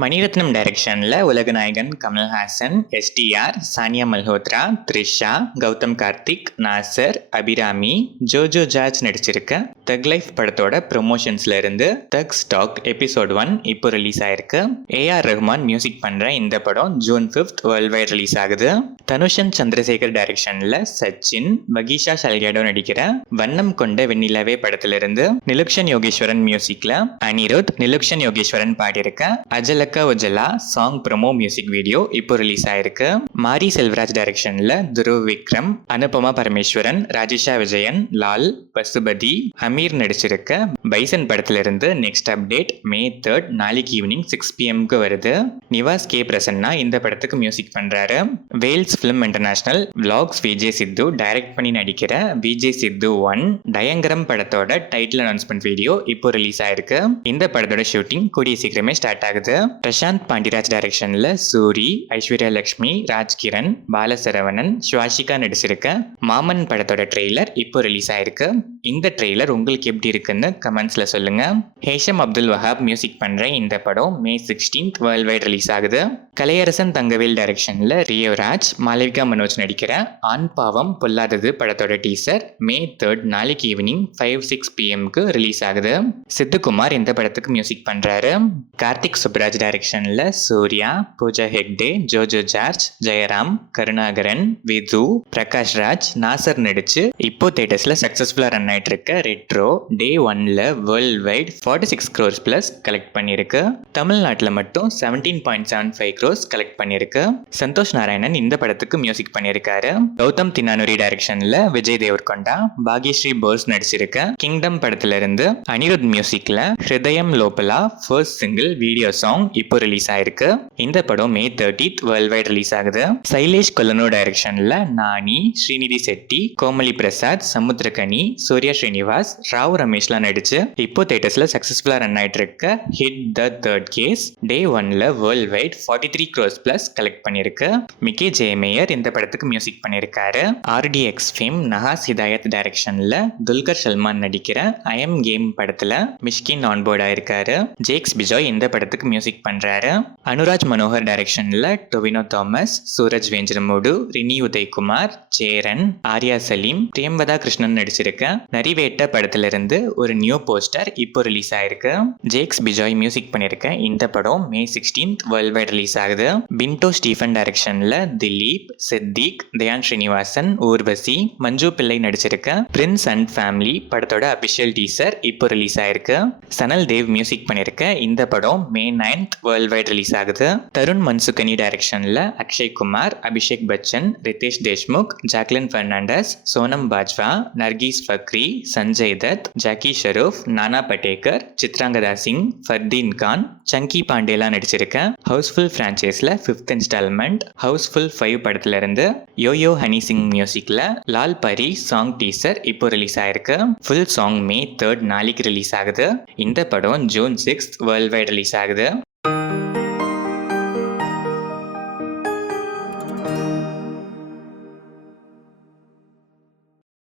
மணிரத்னம் டைரக்ஷனில் உலகநாயகன் Kamal Haasan, STR, Sania Malhotra, Trisha, Gautham Karthik, Nassar, Abirami, ஜோஜோ George நடிச்சிருக்க தக் life படத்தோட ப்ரொமோஷன்ஸ்ல இருந்து தக் ஸ்டாக் எபிசோட் 1 இப்போ ரிலீஸ் ஆயிருக்கு. ஏஆர் ரஹ்மான் மியூசிக் பண்ற இந்த படம் ஜூன் 5 வேர்ல்ட் வைட் ரிலீஸ் ஆகுது. தனுஷன் சந்திரசேகர் டைரக்ஷன்ல சச்சின், பகீஷா சல்கேடோ நடிக்கிற வண்ணம் கொண்ட வெண்ணிலவே படத்திலிருந்து நிலுக்ஷன் யோகேஸ்வரன் மியூசிக்ல அனிருத், நிலுக்ஷன் யோகேஸ்வரன் பாடியிருக்க Ajalakka Ujala song promo music video இப்போ ரிலீஸ் ஆயிருக்கு. மாரி செல்வராஜ் டைரக்ஷன்ல துருவ் விக்ரம், அனுபமா பரமேஸ்வரன், ராஜேஷா விஜயன், லால், பசுபதி, அமீர் நடிச்சிருக்க பைசன் படத்திலிருந்து நெக்ஸ்ட் அப்டேட் May 3 நாளைக்கு ஈவினிங் 6 PM வருது. நிவாஸ் கே பிரசன்னா இந்த படத்துக்கு மியூசிக் பண்றாரு. Vels film international vlogs Vijay Siddhu direct பண்ணி நடிக்கிற விஜய் சித்து 1 டயங்கரம் படத்தோட டைட்டில் அனௌன்ஸ்மெண்ட் வீடியோ இப்போ ரிலீஸ் ஆயிருக்கு. இந்த படத்தோட ஷூட்டிங் கூடிய சீக்கிரமே ஸ்டார்ட் ஆகுது. பிரசாந்த் பாண்டிராஜ் டைரக்ஷன்ல சூரி, ஐஸ்வர்யா லட்சுமி, ராஜ்கிரண், பாலசரவணன், சுவாசிகா நடிச்சிருக்க மாமன் படத்தோட ட்ரெய்லர் இப்போ ரிலீஸ் ஆயிருக்கு. இந்த ட்ரெய்லர் உங்களுக்கு எப்படி இருக்குன்னு கமெண்ட்ஸ்ல சொல்லுங்க. ஹேஷம் அப்துல் வஹாப் மியூசிக் பண்ற இந்த படம் May 16 வேர்ல்ட் வைட் ரிலீஸ் ஆகுது. கலையரசன் தங்கவேல் டைரக்ஷன்ல ரியோராஜ், மாளவிகா மனோஜ் நடிக்கிற ஆண் பாவம் பொல்லாதது படத்தோட டீசர் May 3 நாளைக்கு ஈவினிங் 5-6 PM ரிலீஸ் ஆகுது. சித்துக்குமார் இந்த படத்துக்கு மியூசிக் பண்றாரு. கார்த்திக் சுப்ராஜ் டைரக்ஷன்ல சூர்யா, பூஜா ஹெக்டே, ஜோஜோ ஜார்ஜ், ஜெயராம், கருணாகரன், விது, பிரகாஷ் ராஜ், நாசர் நடிச்சு இப்போ தியேட்டர்ஸ்ல சக்சஸ்ஃபுல்லா ரன் ஆயிட்டு இருக்க ரெட்ரோ Day 1ல world wide 46 crores plus collect பண்ணிருக்கு. தமிழ்நாட்டில் மட்டும் 17.75 crores கலெக்ட் பண்ணிருக்கு. சந்தோஷ் நாராயணன் இந்த படத்துக்கு மியூசிக் பண்ணியிருக்காரு. கௌதம் தின்னானுரி டைரக்ஷன்ல விஜய் தேவர்கொண்டா, பாக்யஸ்ரீ போஸ் நடிச்சிருக்க கிங்டம் படத்துல இருந்து அனிருத் மியூசிக்ல ஹிருதயம் லோபலா ஃபர்ஸ்ட் சிங்கிள் வீடியோ சாங் இப்போ ரிலீஸ் ஆயிருக்கு. இந்த படம் May 30 வேர்ல்ட் வைட் ரிலீஸ் ஆகுது. சைலேஷ் கொல்லனோ டைரக்ஷன்ல நானி, ஸ்ரீநிதி செட்டி, கோமலி பிரசாத், சமுத்திரகனி, சூர்யா ஸ்ரீனிவாஸ், ராவ் ரமேஷ்லாம் நடிச்சு இப்போ தியேட்டர்ஸ்ல சக்சஸ்ஃபுல்லா ரன் ஆயிட்டு இருக்க hit the third case Day 1ல world wide 43 crores plus collect பண்ணிருக்கு. மிக்கி ஜெயமேயர் இந்த படத்துக்கு மியூசிக் பண்ணியிருக்காரு. RDX ஃபேம் நஹாஸ் ஹிதாயத் டைரக்ஷன்ல துல்கர் சல்மான் நடிக்கிற ஐ எம் கேம் படத்துல மிஷ்கின் ஆன்போர்ட் ஆயிருக்காரு. ஜேக்ஸ் பிஜாய் இந்த படத்துக்கு மியூசிக் பண்றாரு. அனுராஜ் மனோகர் டைரக்ஷன்ல டொவினோ தாமஸ், சூரஜ் வேஞ்சரமூடு, ரினி உதய்குமார், சேரன், ஆர்யா சலீம், பிரேம்வதா கிருஷ்ணன் நடிச்சிருக்க நரிவேட்ட படத்திலிருந்து ஒரு நியூ போஸ்டர் இப்போ ரிலீஸ் ஆயிருக்கு. ஜேக்ஸ் பிஜாய் மியூசிக் பண்ணிருக்க இந்த படம் May 16 வேர்ல்ட் வைட் ரிலீஸ் ஆகுது. பின்டோ ஸ்டீஃபன் டைரக்ஷன்ல திலீப், சித்திக், தயான் ஸ்ரீனிவாசன், ஊர்வசி, மஞ்சு பிள்ளை நடிச்சிருக்க பிரின்ஸ் அண்ட் ஃபேமிலி படத்தோட அபிஷியல் டீசர் இப்போ ரிலீஸ் ஆயிருக்கு. சனல் தேவ் மியூசிக் பண்ணிருக்க இந்த படம் May 9 வேர்ல்ட் வைட் ரிலீஸ் ஆகுது. தருண் மன்சுகனி டைரக்ஷன்ல அக்ஷய் குமார், அபிஷேக் பச்சன், ரிதேஷ் தேஷ்முக், ஜாக்லின் பெர்னாண்டஸ், சோனம் பாஜ்வா, நர்கீஸ் ஃபக்ரி, சஞ்சய் தத், ஜாக்கி ஷெரூப், நானா பட்டேகர், சித்ராங்கதா சிங், ஃபர்தீன் கான், சங்கி பாண்டேலா நடிச்சிருக்க ஹவுஸ்ஃபுல் பிரான்ச்சைஸ்ல 5th இன்ஸ்டால்மெண்ட் ஹவுஸ்ஃபுல் 5 படத்துல இருந்து யோயோ ஹனி சிங் மியூசிக்ல லால் பரி சாங் டீசர் இப்போ ரிலீஸ் ஆயிருக்கு. ஃபுல் சாங் May 3 நாளைக்கு ரிலீஸ் ஆகுது. இந்த படம் June 6 வேர்ல்ட் வைட் ரிலீஸ் ஆகுது.